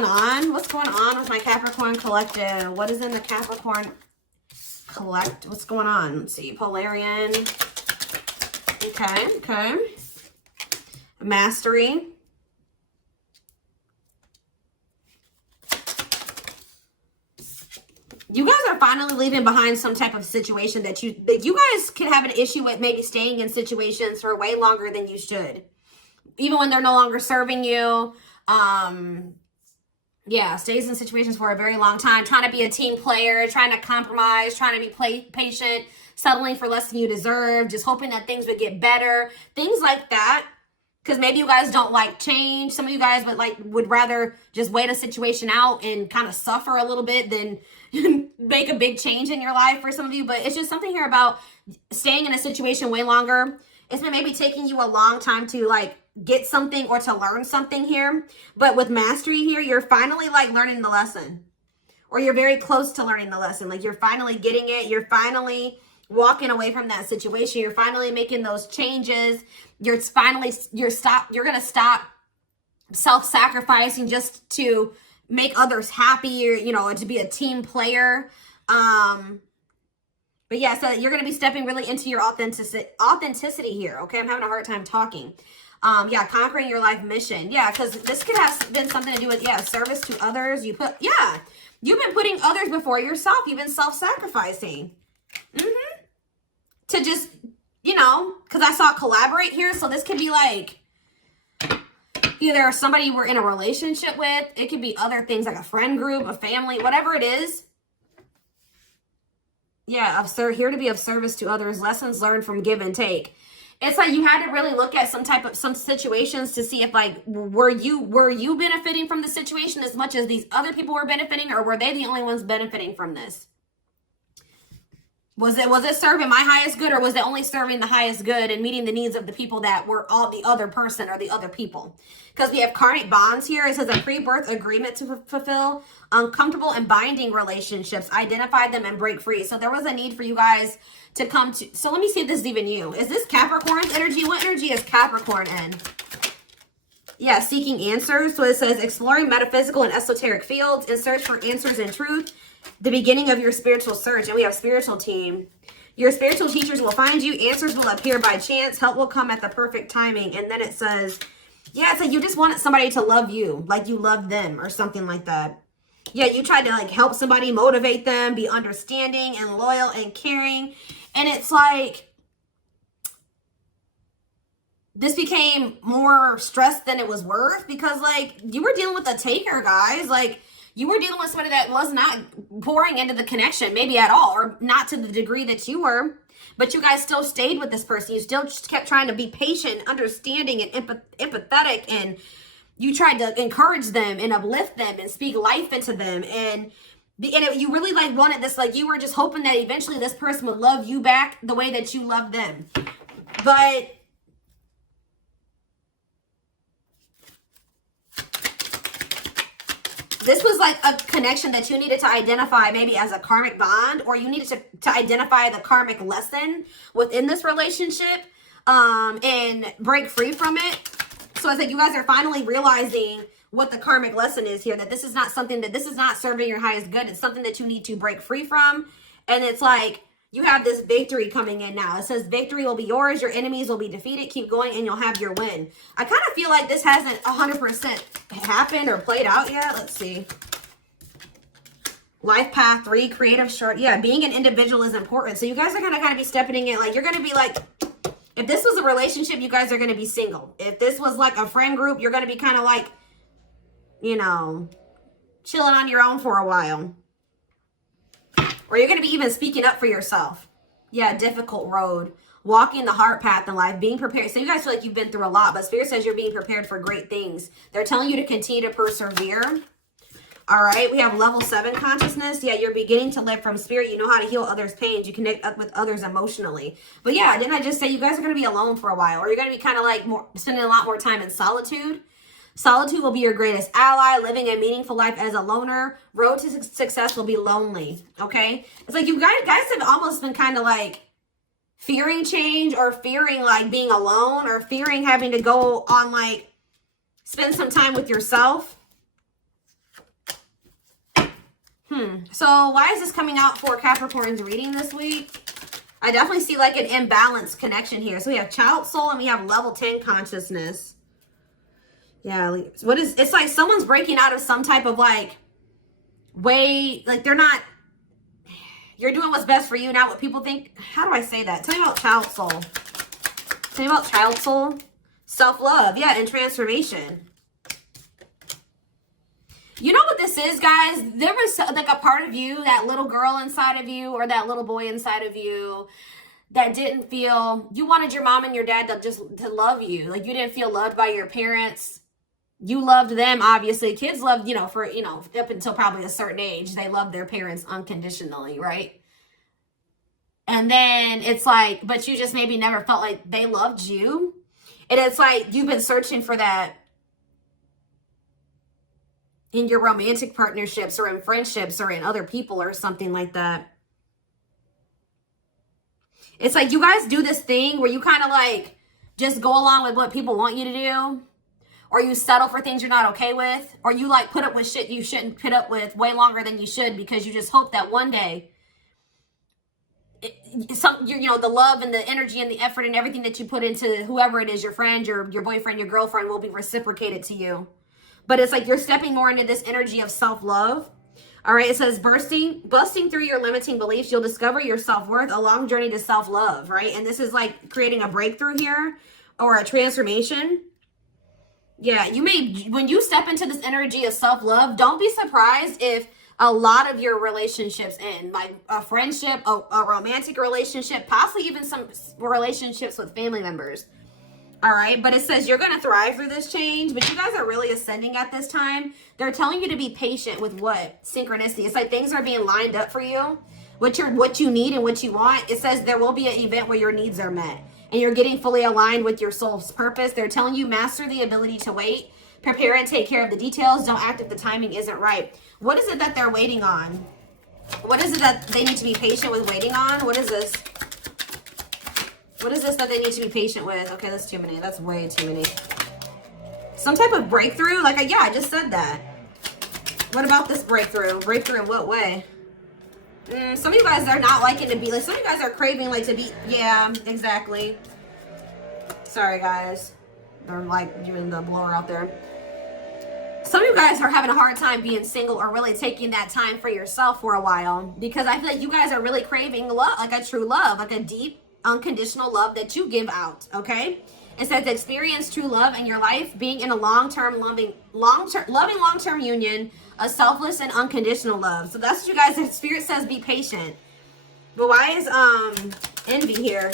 going on? What's going on with my Capricorn collective? What is in the Capricorn what's going on? Let's see, Polarian. Okay. Mastery. You guys are finally leaving behind some type of situation that you guys can have an issue with, maybe staying in situations for way longer than you should. Even when they're no longer serving you. Yeah, stays in situations for a very long time, trying to be a team player, trying to compromise, trying to be patient, settling for less than you deserve, just hoping that things would get better, things like that. Because maybe you guys don't like change. Some of you guys would rather just wait a situation out and kind of suffer a little bit than make a big change in your life for some of you. But it's just something here about staying in a situation way longer. It's been maybe taking you a long time to like get something or to learn something here. But with mastery here, you're finally like learning the lesson. Or you're very close to learning the lesson. Like you're finally getting it. You're finally walking away from that situation. You're finally making those changes. You're going to stop self-sacrificing just to make others happy, or, you know, to be a team player. But yeah, so you're going to be stepping really into your authenticity here. Okay. I'm having a hard time talking. Yeah, conquering your life mission. Yeah, because this could have been something to do with, yeah, service to others. You've been putting others before yourself. You've been self-sacrificing. To just, you know, because I saw collaborate here. So this could be like either somebody you were in a relationship with. It could be other things like a friend group, a family, whatever it is. Yeah, here to be of service to others. Lessons learned from give and take. It's like you had to really look at some situations to see if like, were you benefiting from the situation as much as these other people were benefiting, or were they the only ones benefiting from this? Was it serving my highest good, or was it only serving the highest good and meeting the needs of the people that were all the other person or the other people? Because we have karmic bonds here. It says a pre-birth agreement to fulfill uncomfortable and binding relationships, identify them and break free. So there was a need for you guys to come to. So let me see if this is even you. Is this Capricorn's energy? What energy is Capricorn in? Yeah, seeking answers. So it says exploring metaphysical and esoteric fields in search for answers and truth. The beginning of your spiritual search. And we have spiritual team. Your spiritual teachers will find you. Answers will appear by chance. Help will come at the perfect timing. And then it says, yeah, it's like you just wanted somebody to love you, like you love them or something like that. Yeah, you tried to like help somebody, motivate them, be understanding and loyal and caring. And it's like this became more stress than it was worth, because like you were dealing with a taker, guys. Like you were dealing with somebody that was not pouring into the connection, maybe at all, or not to the degree that you were. But you guys still stayed with this person. You still just kept trying to be patient, understanding, and empathetic. And you tried to encourage them and uplift them and speak life into them. And you really like wanted this, like you were just hoping that eventually this person would love you back the way that you loved them. But this was like a connection that you needed to identify maybe as a karmic bond, or you needed to identify the karmic lesson within this relationship and break free from it. So it's like you guys are finally realizing what the karmic lesson is here, that this is not something this is not serving your highest good. It's something that you need to break free from. And it's like you have this victory coming in now. It says victory will be yours. Your enemies will be defeated. Keep going and you'll have your win. I kind of feel like this hasn't 100% happened or played out yet. Let's see. Life path 3, creative short. Yeah, being an individual is important. So you guys are going to kind of be stepping in. Like you're going to be like, if this was a relationship, you guys are going to be single. If this was like a friend group, you're going to be kind of like, you know, chilling on your own for a while. Or you're going to be even speaking up for yourself. Yeah, difficult road. Walking the heart path in life. Being prepared. So you guys feel like you've been through a lot. But Spirit says you're being prepared for great things. They're telling you to continue to persevere. All right. We have level 7 consciousness. Yeah, you're beginning to live from Spirit. You know how to heal others' pains. You connect up with others emotionally. But yeah, didn't I just say you guys are going to be alone for a while? Or you're going to be kind of like spending a lot more time in solitude. Solitude will be your greatest ally. Living a meaningful life as a loner. Road to success will be lonely. Okay? It's like you guys have almost been kind of like fearing change, or fearing like being alone, or fearing having to go on like spend some time with yourself. So why is this coming out for Capricorn's reading this week? I definitely see like an imbalanced connection here. So we have child soul and we have level 10 consciousness. Yeah, what is, it's like someone's breaking out of some type of like way, like they're not, you're doing what's best for you, not what people think. How do I say that? Tell me about child soul. Tell me about child soul. Self-love, yeah, and transformation. You know what this is, guys? There was like a part of you, that little girl inside of you or that little boy inside of you that didn't feel, you wanted your mom and your dad to love you. Like you didn't feel loved by your parents. You loved them, obviously. Kids loved, up until probably a certain age, they loved their parents unconditionally, right? And then it's like, but you just maybe never felt like they loved you. And it's like you've been searching for that in your romantic partnerships or in friendships or in other people or something like that. It's like you guys do this thing where you kind of like just go along with what people want you to do, or you settle for things you're not okay with, or you like put up with shit you shouldn't put up with way longer than you should because you just hope that one day the love and the energy and the effort and everything that you put into whoever it is, your friend, your boyfriend, your girlfriend, will be reciprocated to you. But it's like you're stepping more into this energy of self-love. All right, it says busting through your limiting beliefs, you'll discover your self-worth, a long journey to self-love, right? And this is like creating a breakthrough here or a transformation. Yeah, you may, when you step into this energy of self-love, don't be surprised if a lot of your relationships end, like a friendship, a romantic relationship, possibly even some relationships with family members. All right, but it says you're going to thrive through this change, but you guys are really ascending at this time. They're telling you to be patient with what? Synchronicity. It's like things are being lined up for you, what you need and what you want. It says there will be an event where your needs are met and you're getting fully aligned with your soul's purpose. They're telling you master the ability to wait, prepare and take care of the details. Don't act if the timing isn't right. What is it that they're waiting on? What is it that they need to be patient with waiting on? What is this? What is this that they need to be patient with? Okay, that's too many. That's way too many. Some type of breakthrough? Like, yeah, I just said that. What about this breakthrough? Breakthrough in what way? Some of you guys are not liking to be, like, some of you guys are craving, like, to be, yeah, exactly. Sorry, guys. They're, like, doing the blower out there. Some of you guys are having a hard time being single or really taking that time for yourself for a while, because I feel like you guys are really craving love, like a true love, like a deep, unconditional love that you give out, okay? It says experience true love in your life, being in a long-term long-term union, a selfless and unconditional love. So that's what you guys, the Spirit says be patient. But why is envy here?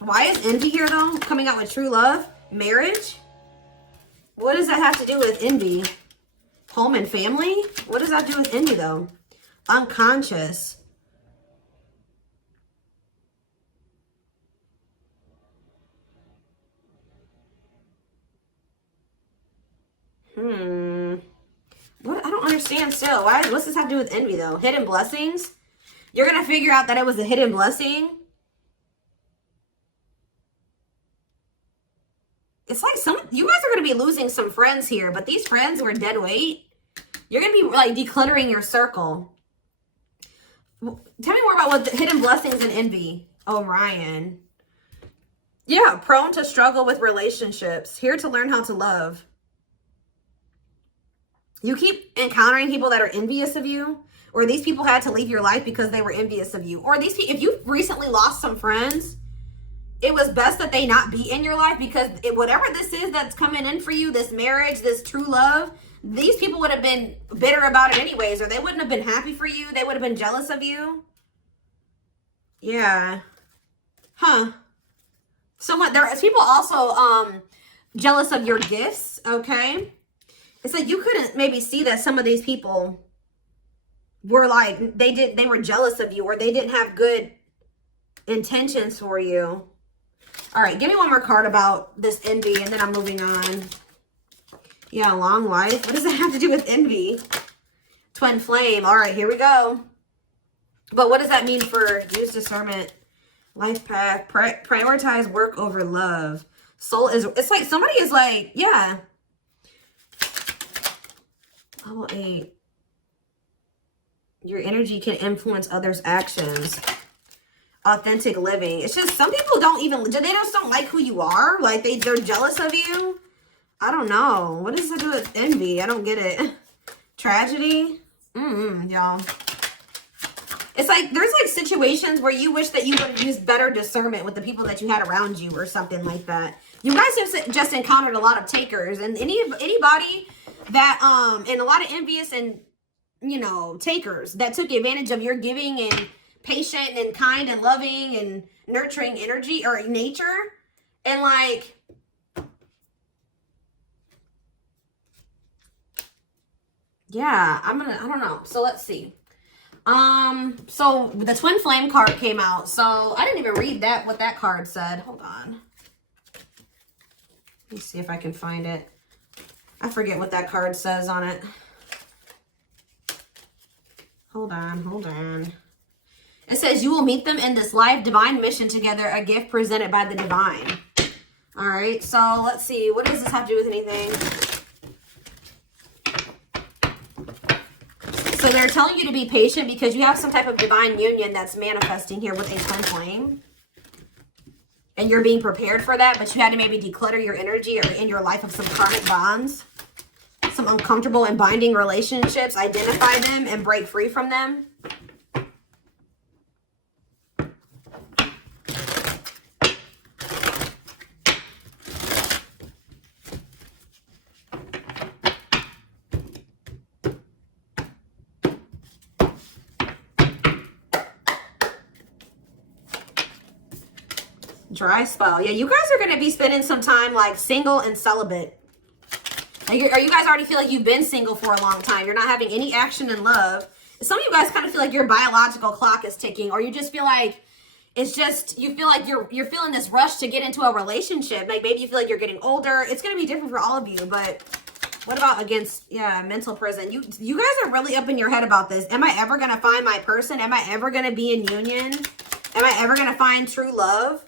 Why is envy here though? Coming out with true love, marriage? What does that have to do with envy? Home and family? What does that do with envy though? Unconscious. What? I don't understand still. What's this have to do with envy though? Hidden blessings? You're going to figure out that it was a hidden blessing? It's like you guys are going to be losing some friends here, but these friends were dead weight. You're going to be like decluttering your circle. Tell me more about what the hidden blessings and envy. Orion. Yeah, prone to struggle with relationships. Here to learn how to love. You keep encountering people that are envious of you, or these people had to leave your life because they were envious of you. Or these people, if you recently lost some friends, it was best that they not be in your life, because whatever this is that's coming in for you, this marriage, this true love, these people would have been bitter about it anyways, or they wouldn't have been happy for you. They would have been jealous of you. Yeah. Huh. There's people also jealous of your gifts, okay? It's like you couldn't maybe see that some of these people were like, they were jealous of you, or they didn't have good intentions for you. All right, give me one more card about this envy, and then I'm moving on. Yeah, long life. What does that have to do with envy? Twin flame. All right, here we go. But what does that mean for use discernment? Life path. Prioritize work over love. Soul is, it's like somebody is like, yeah. Level 8. Your energy can influence others' actions. Authentic living. It's just some people don't even, they just don't like who you are. Like they're jealous of you. I don't know. What does it do with envy? I don't get it. Tragedy. Y'all. It's like there's like situations where you wish that you would have used better discernment with the people that you had around you or something like that. You guys have just encountered a lot of takers, and anybody that and a lot of envious and, you know, takers that took advantage of your giving and patient and kind and loving and nurturing energy or nature. And like, yeah, I don't know. So let's see. So the twin flame card came out. So I didn't even read that, what that card said. Hold on. Let me see if I can find it. I forget what that card says on it. Hold on. It says, you will meet them in this life divine mission together, a gift presented by the divine. All right, so let's see. What does this have to do with anything? So they're telling you to be patient because you have some type of divine union that's manifesting here with a twin flame. And you're being prepared for that, but you had to maybe declutter your energy or in your life of some karmic bonds, some uncomfortable and binding relationships, identify them and break free from them. Dry spell. Yeah, you guys are going to be spending some time like single and celibate. Or you guys already feel like you've been single for a long time. You're not having any action in love. Some of you guys kind of feel like your biological clock is ticking, or you just feel like it's just, you feel like you're feeling this rush to get into a relationship. Like maybe you feel like you're getting older. It's going to be different for all of you, but what about against, yeah, mental prison? You guys are really up in your head about this. Am I ever going to find my person? Am I ever going to be in union? Am I ever going to find true love?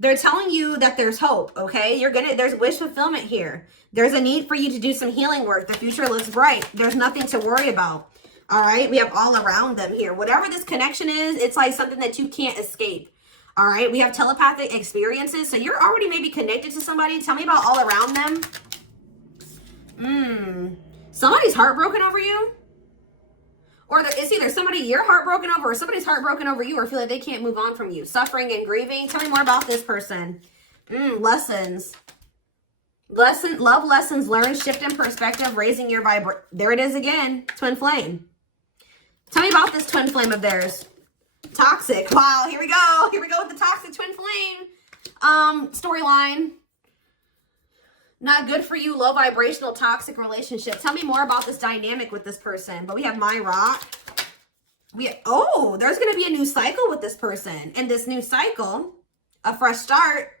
They're telling you that there's hope, okay? There's wish fulfillment here. There's a need for you to do some healing work. The future looks bright. There's nothing to worry about, all right? We have all around them here. Whatever this connection is, it's like something that you can't escape, all right? We have telepathic experiences. So you're already maybe connected to somebody. Tell me about all around them. Somebody's heartbroken over you. Or it's either somebody you're heartbroken over or somebody's heartbroken over you or feel like they can't move on from you. Suffering and grieving. Tell me more about this person. Lessons. Love lessons learned, shift in perspective, raising your vibration. There it is again. Twin flame. Tell me about this twin flame of theirs. Toxic. Wow, here we go. Here we go with the toxic twin flame storyline. Not good for you, low vibrational, toxic relationship. Tell me more about this dynamic with this person. But we have my rock. There's going to be a new cycle with this person. And this new cycle, a fresh start,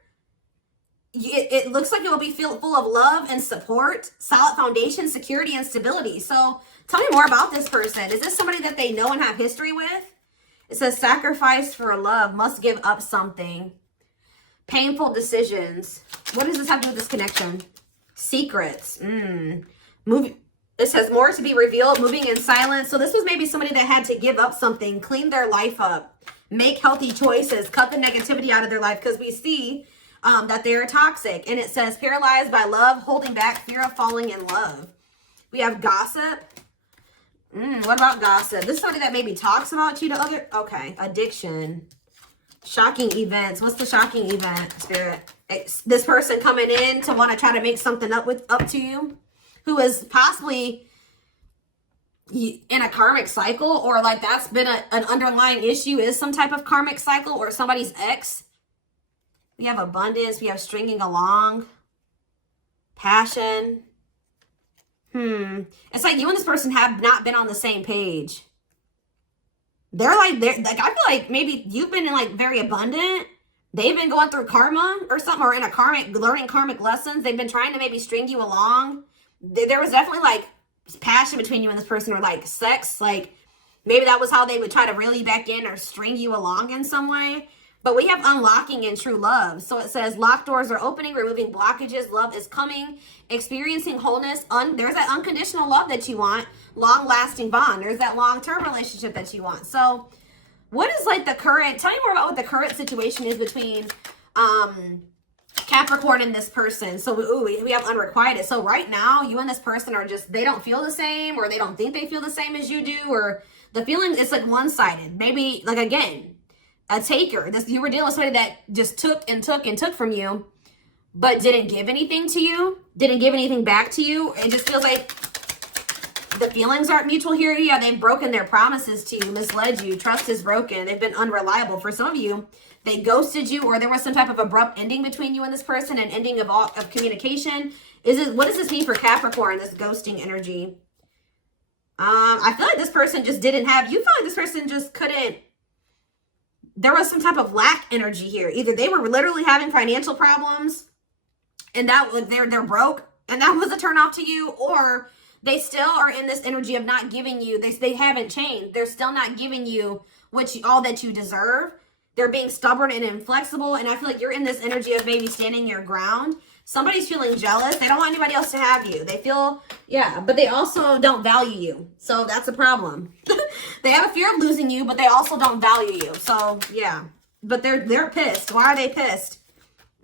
it looks like it will be full of love and support, solid foundation, security, and stability. So tell me more about this person. Is this somebody that they know and have history with? It says sacrifice for love, must give up something. Painful decisions. What does this have to do with this connection? Secrets. It says more to be revealed, moving in silence. So this was maybe somebody that had to give up something, clean their life up, make healthy choices, cut the negativity out of their life, because we see that they're toxic. And it says paralyzed by love, holding back, fear of falling in love. We have gossip. What about gossip? This is somebody that maybe talks about you to other. Okay, addiction. Shocking events. What's the shocking event, Spirit? It's this person coming in to want to try to make something up to you, who is possibly in a karmic cycle, or like that's been an underlying issue, is some type of karmic cycle, or somebody's ex. We have abundance. We have stringing along. Passion. It's like you and this person have not been on the same page. They're like, I feel like maybe you've been in like very abundant. They've been going through karma or something, or in a learning karmic lessons. They've been trying to maybe string you along. There was definitely like passion between you and this person, or like sex. Like maybe that was how they would try to reel you back in or string you along in some way. But we have unlocking in true love. So it says locked doors are opening, removing blockages. Love is coming, experiencing wholeness. There's that unconditional love that you want. long-lasting bond. There's that long-term relationship that you want. So what is like the current, tell me more about what the current situation is between Capricorn and this person. So we have unrequited. So right now, you and this person are just, they don't feel the same, or they don't think they feel the same as you do, or the feeling, it's like one-sided. Maybe, like, again, a taker. You were dealing with somebody that just took and took and took from you, but didn't give anything to you, didn't give anything back to you. It just feels like the feelings aren't mutual here. Yeah, they've broken their promises to you, misled you. Trust is broken. They've been unreliable. For some of you, they ghosted you, or there was some type of abrupt ending between you and this person, an ending of communication. What does this mean for Capricorn, this ghosting energy? I feel like this person just didn't have, you feel like this person just couldn't, there was some type of lack energy here. Either they were literally having financial problems, and that they're broke, and that was a turn off to you, or they still are in this energy of not giving you, they haven't changed. They're still not giving you all that you deserve. They're being stubborn and inflexible, and I feel like you're in this energy of maybe standing your ground. Somebody's feeling jealous. They don't want anybody else to have you. They feel, yeah, but they also don't value you. So that's a problem. They have a fear of losing you, but they also don't value you. So, yeah. But they're pissed. Why are they pissed?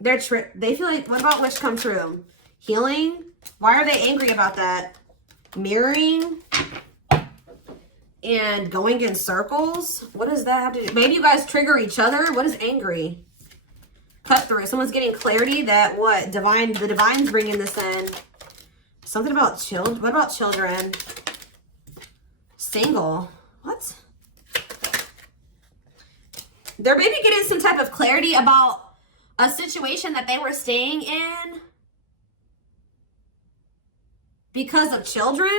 They feel like, what about wish come true? Healing? Why are they angry about that? Mirroring? And going in circles? What does that have to do? Maybe you guys trigger each other? What is angry? Cut through. Someone's getting clarity that what? The divine's bringing this in. Something about children. What about children? Single. What? They're maybe getting some type of clarity about a situation that they were staying in because of children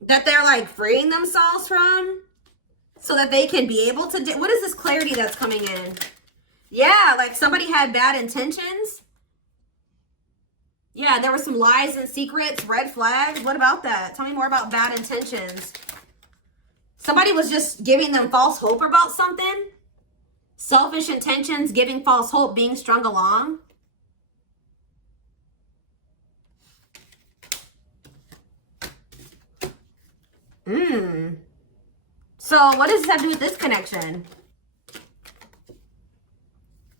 that they're like freeing themselves from so that they can be able to do. What is this clarity that's coming in? Yeah, like somebody had bad intentions. Yeah, there were some lies and secrets, red flags. What about that? Tell me more about bad intentions. Somebody was just giving them false hope about something. Selfish intentions, giving false hope, being strung along. So what does this have to do with this connection?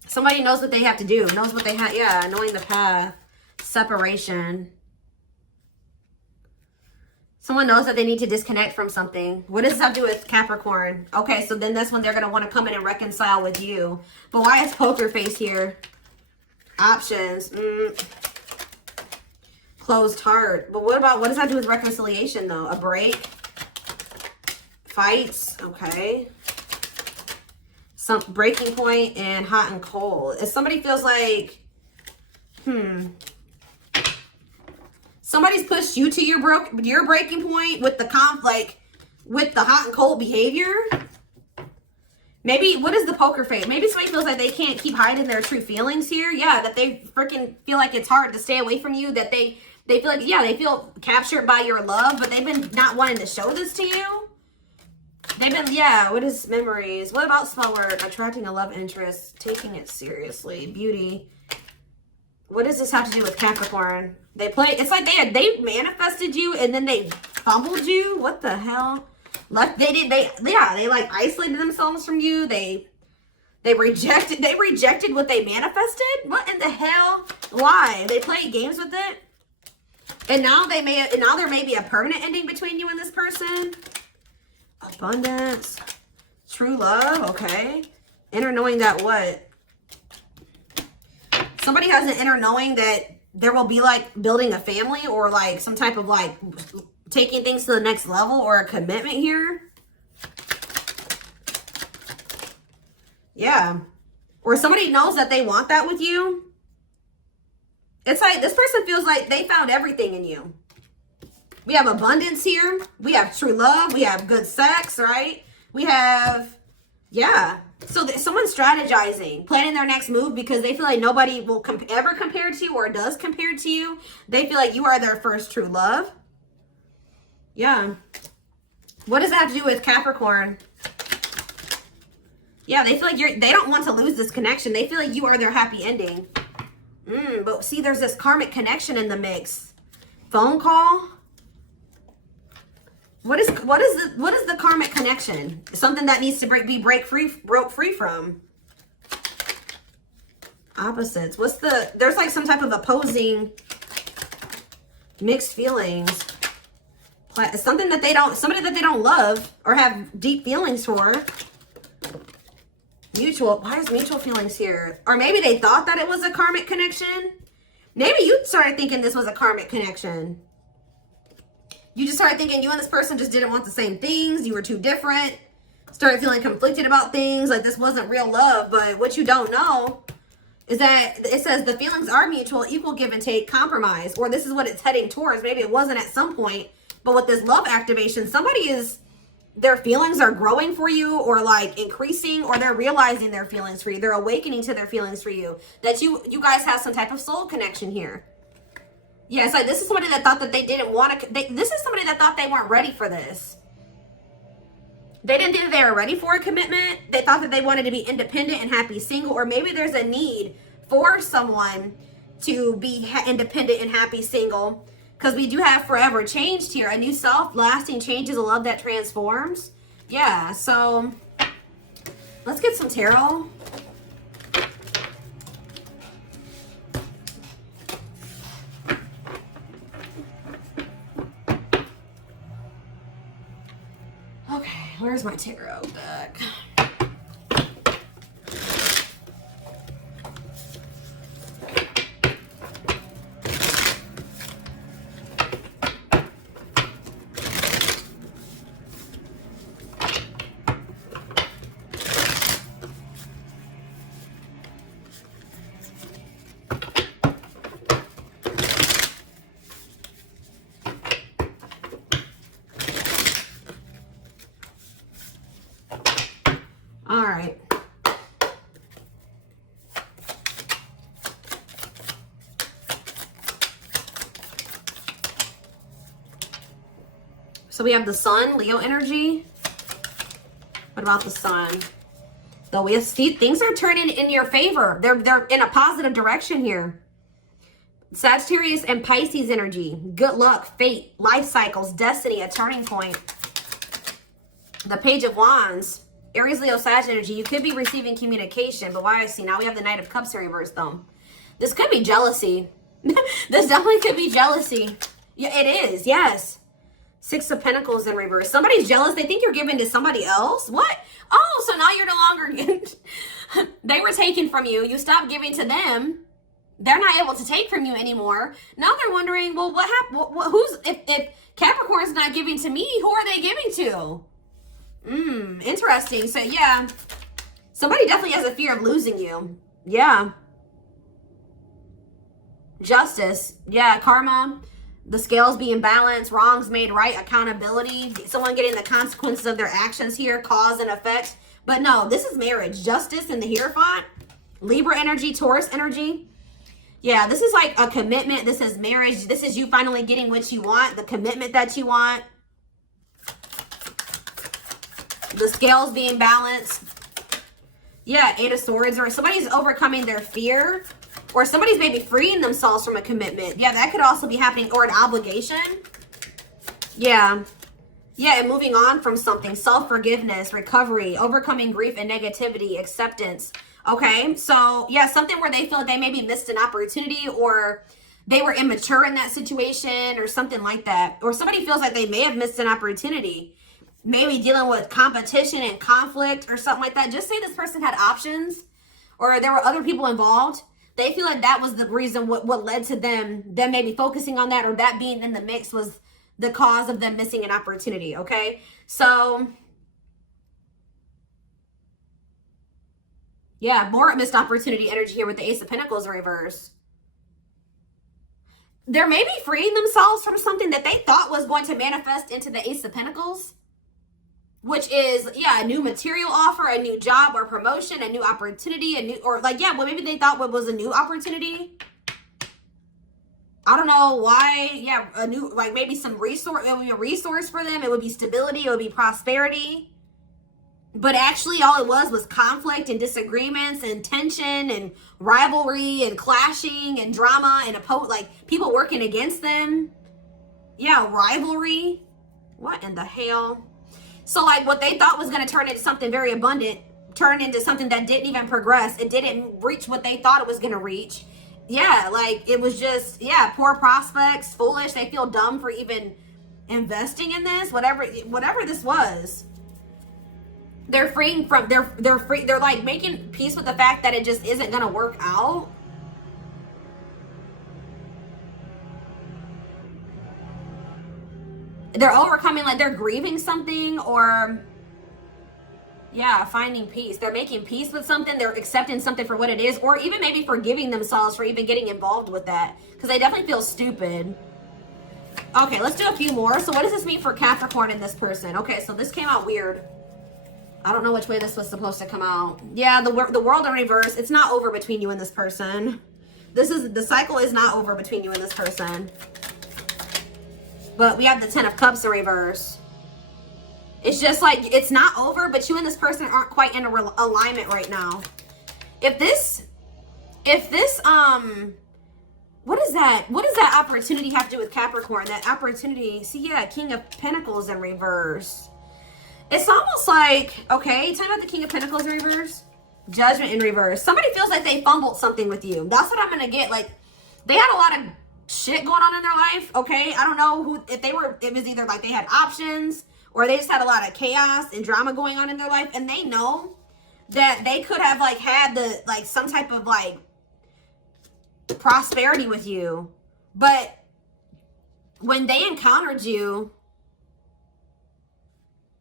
Somebody knows what they have to do. Knows what they have. Yeah, knowing the path. Separation. Someone knows that they need to disconnect from something. What does this have to do with Capricorn? Okay, so then this one, they're going to want to come in and reconcile with you. But why is poker face here? Options. Closed heart. But what does that have to do with reconciliation, though? A break? Fights. Okay. Some breaking point and hot and cold. If somebody feels like, somebody's pushed you to your breaking point with the with the hot and cold behavior. Maybe, what is the poker face? Maybe somebody feels like they can't keep hiding their true feelings here. Yeah, that they freaking feel like it's hard to stay away from you. That they feel like, yeah, they feel captured by your love, but they've been not wanting to show this to you. They've been, yeah, what is memories? What about spell work? Attracting a love interest, taking it seriously, beauty. What does this have to do with Capricorn? It's like they manifested you and then they fumbled you. What the hell? They like isolated themselves from you. They rejected what they manifested. What in the hell? Why? They played games with it. And now there may be a permanent ending between you and this person. Abundance. True love. Okay. Inner knowing that what? Somebody has an inner knowing that there will be like building a family or like some type of like taking things to the next level or a commitment here. Yeah. Or somebody knows that they want that with you. It's like this person feels like they found everything in you. We have abundance here. We have true love. We have good sex, right? We have, yeah. So someone's strategizing, planning their next move because they feel like nobody will ever compare to you or does compare to you. They feel like you are their first true love. Yeah. What does that have to do with Capricorn? Yeah, they feel like they don't want to lose this connection. They feel like you are their happy ending. But see, there's this karmic connection in the mix. Phone call. What is the karmic connection? Something that needs to broke free from. Opposites. What's the, there's like some type of opposing mixed feelings. Something that they don't, somebody that they don't love or have deep feelings for. Mutual. Why is mutual feelings here? Or maybe they thought that it was a karmic connection. Maybe you started thinking this was a karmic connection. You just started thinking you and this person just didn't want the same things. You were too different. Started feeling conflicted about things. Like this wasn't real love. But what you don't know is that it says the feelings are mutual, equal give and take, compromise. Or this is what it's heading towards. Maybe it wasn't at some point. But with this love activation, somebody is, their feelings are growing for you or like increasing, or they're realizing their feelings for you. They're awakening to their feelings for you. That you guys have some type of soul connection here. Yeah, it's like this is somebody that thought that they didn't want to, this is somebody that thought they weren't ready for this. They didn't think that they were ready for a commitment. They thought that they wanted to be independent and happy single, or maybe there's a need for someone to be independent and happy single, because we do have forever changed here. A new self, lasting changes, a love that transforms. Yeah, so let's get some tarot. Okay, where's my tarot deck? All right. So we have the sun, Leo energy. What about the sun? Though we see things are turning in your favor. They're in a positive direction here. Sagittarius and Pisces energy. Good luck, fate, life cycles, destiny, a turning point. The Page of Wands. Aries, Leo, Sag energy. You could be receiving communication, but why I see now we have the Knight of Cups in reverse though. This could be jealousy. This definitely could be jealousy. Yeah, it is. Yes. Six of Pentacles in reverse. Somebody's jealous. They think you're giving to somebody else. What? Oh, so now you're no longer. They were taken from you. You stopped giving to them. They're not able to take from you anymore. Now they're wondering, well, what happened? Who's if Capricorn's not giving to me? Who are they giving to? Interesting. So yeah, somebody definitely has a fear of losing you. Yeah. Justice. Yeah. Karma. The scales being balanced. Wrongs made right. Accountability. Someone getting the consequences of their actions here. Cause and effect. But no, this is marriage. Justice in the Hierophant. Libra energy. Taurus energy. Yeah, this is like a commitment. This is marriage. This is you finally getting what you want. The commitment that you want. The scales being balanced. Yeah, Eight of Swords. Or somebody's overcoming their fear. Or somebody's maybe freeing themselves from a commitment. Yeah, that could also be happening. Or an obligation. Yeah. Yeah, and moving on from something. Self-forgiveness, recovery, overcoming grief and negativity, acceptance. Okay, so yeah, something where they feel like they maybe missed an opportunity, or they were immature in that situation, or something like that. Or somebody feels like they may have missed an opportunity. Maybe dealing with competition and conflict or something like that. Just say this person had options, or there were other people involved. They feel like that was the reason what led to them maybe focusing on that, or that being in the mix was the cause of them missing an opportunity, okay? So, yeah, more missed opportunity energy here with the Ace of Pentacles in reverse. They're maybe freeing themselves from something that they thought was going to manifest into the Ace of Pentacles. Which is, yeah, a new material offer, a new job or promotion, a new opportunity, or like, yeah, well, maybe they thought what was a new opportunity. I don't know why. Yeah, a new, like maybe some resource, it would be a resource for them. It would be stability. It would be prosperity. But actually all it was conflict and disagreements and tension and rivalry and clashing and drama and like people working against them. Yeah, rivalry. What in the hell? So like what they thought was going to turn into something very abundant turned into something that didn't even progress. It didn't reach what they thought it was going to reach. Yeah, like it was just, yeah, poor prospects, foolish. They feel dumb for even investing in this, whatever this was. They're freeing from, they're like making peace with the fact that it just isn't going to work out. They're overcoming, like they're grieving something, or yeah, finding peace. They're making peace with something. They're accepting something for what it is, or even maybe forgiving themselves for even getting involved with that, because they definitely feel stupid. Okay, let's do a few more. So what does this mean for Capricorn and this person? Okay, so this came out weird. I don't know which way this was supposed to come out. Yeah, the world in reverse. It's not over between you and this person. The cycle is not over between you and this person. But we have the 10 of Cups in reverse. It's just like, it's not over, but you and this person aren't quite in alignment right now. If this, what is that? What does that opportunity have to do with Capricorn? That opportunity, see, yeah, King of Pentacles in reverse. It's almost like, okay, tell me about the King of Pentacles in reverse. Judgment in reverse. Somebody feels like they fumbled something with you. That's what I'm going to get. Like, they had a lot of shit going on in their life, okay? I don't know if it was either like they had options, or they just had a lot of chaos and drama going on in their life, and they know that they could have like had some type of like prosperity with you, but when they encountered you,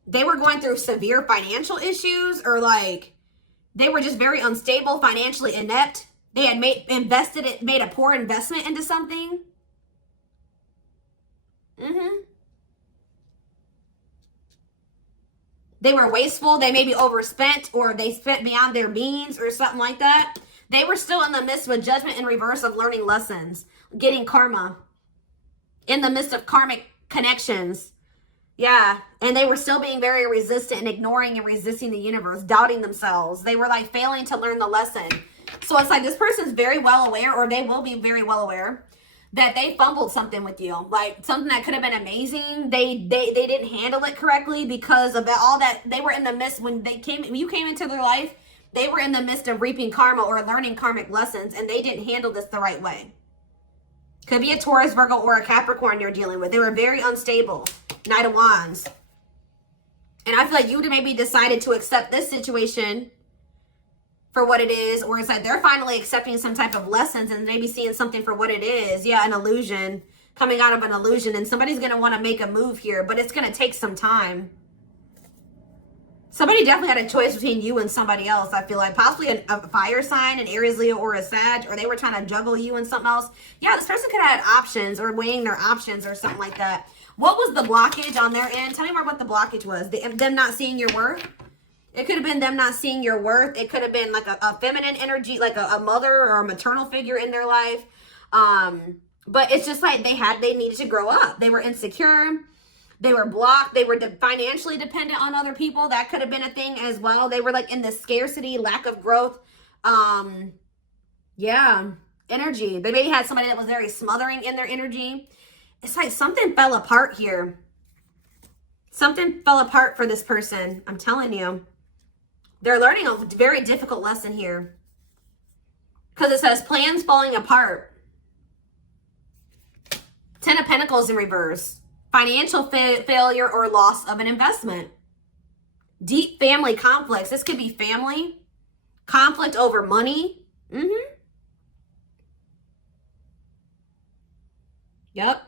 they were going through severe financial issues, or like they were just very unstable, financially inept. They had made a poor investment into something. They were wasteful. They maybe overspent, or they spent beyond their means or something like that. They were still in the midst of a judgment in reverse of learning lessons, getting karma, in the midst of karmic connections. Yeah, and they were still being very resistant and ignoring and resisting the universe, doubting themselves. They were like failing to learn the lesson. So it's like this person's very well aware, or they will be very well aware, that they fumbled something with you. Like something that could have been amazing. They didn't handle it correctly because of all that. They were in the midst, when you came into their life, they were in the midst of reaping karma or learning karmic lessons, and they didn't handle this the right way. Could be a Taurus, Virgo, or a Capricorn you're dealing with. They were very unstable. Knight of Wands. And I feel like you maybe decided to accept this situation for what it is, or it's like they're finally accepting some type of lessons and maybe seeing something for what it is. Yeah, an illusion, coming out of an illusion, and somebody's going to want to make a move here, but it's going to take some time. Somebody definitely had a choice between you and somebody else, I feel like. Possibly a fire sign, an Aries, Leo, or a Sag, or they were trying to juggle you and something else. Yeah, this person could have had options, or weighing their options or something like that. What was the blockage on their end? Tell me more what the blockage was. Them not seeing your worth? It could have been them not seeing your worth. It could have been like a feminine energy, like a mother or a maternal figure in their life. But it's just like they needed to grow up. They were insecure. They were blocked. They were financially dependent on other people. That could have been a thing as well. They were like in this scarcity, lack of growth. Yeah, energy. They maybe had somebody that was very smothering in their energy. It's like something fell apart here. Something fell apart for this person. I'm telling you. They're learning a very difficult lesson here. Because it says plans falling apart. 10 of Pentacles in reverse. Financial failure or loss of an investment. Deep family conflicts. This could be family. Conflict over money. Yep.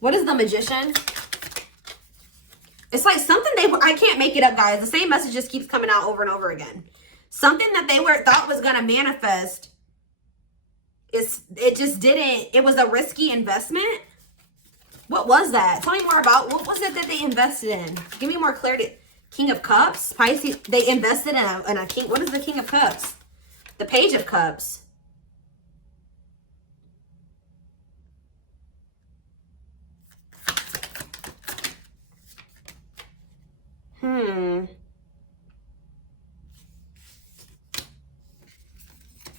What is the Magician? It's like something I can't make it up, guys. The same message just keeps coming out over and over again. Something that they thought was going to manifest. It just didn't. It was a risky investment. What was that? Tell me more about, what was it that they invested in? Give me more clarity. King of Cups, Pisces. They invested in a king. What is the King of Cups? The Page of Cups.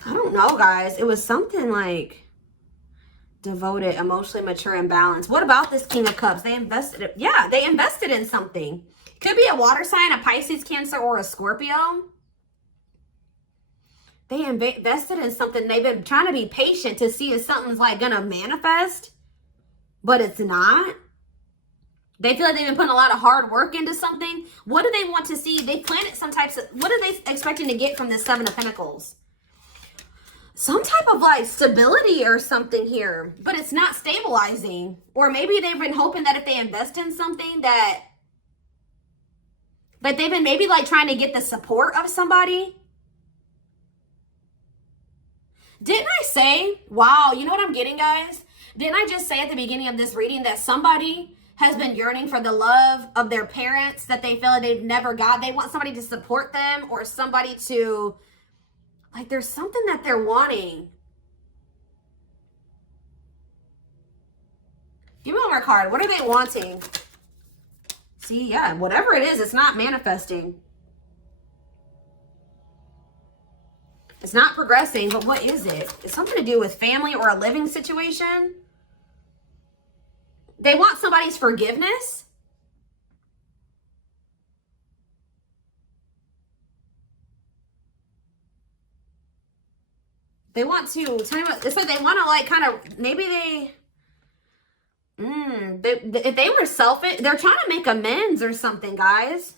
I don't know, guys. It was something like Devoted, emotionally mature, and balanced. What about this King of Cups? They invested, yeah, they invested in something. Could be a water sign, a Pisces, Cancer, or a Scorpio. They invested in something. They've been trying to be patient to see if something's like gonna manifest, but it's not. They feel like they've been putting a lot of hard work into something. What do they want to see? They planted some types of, what are they expecting to get from this Seven of Pentacles? Some type of like stability or something here, but it's not stabilizing. Or maybe they've been hoping that if they invest in something that they've been maybe like trying to get the support of somebody. Didn't I say, wow, you know what I'm getting, guys? Didn't I just say at the beginning of this reading that somebody has been yearning for the love of their parents that they feel like they've never got? They want somebody to support them or somebody to, like, there's something that they're wanting. Give me one more card. What are they wanting? See, yeah, whatever it is, it's not manifesting. It's not progressing, but what is it? It's something to do with family or a living situation. They want somebody's forgiveness. They want to, tell me what, it's like they want to like kind of, maybe if they were selfish, they're trying to make amends or something, guys.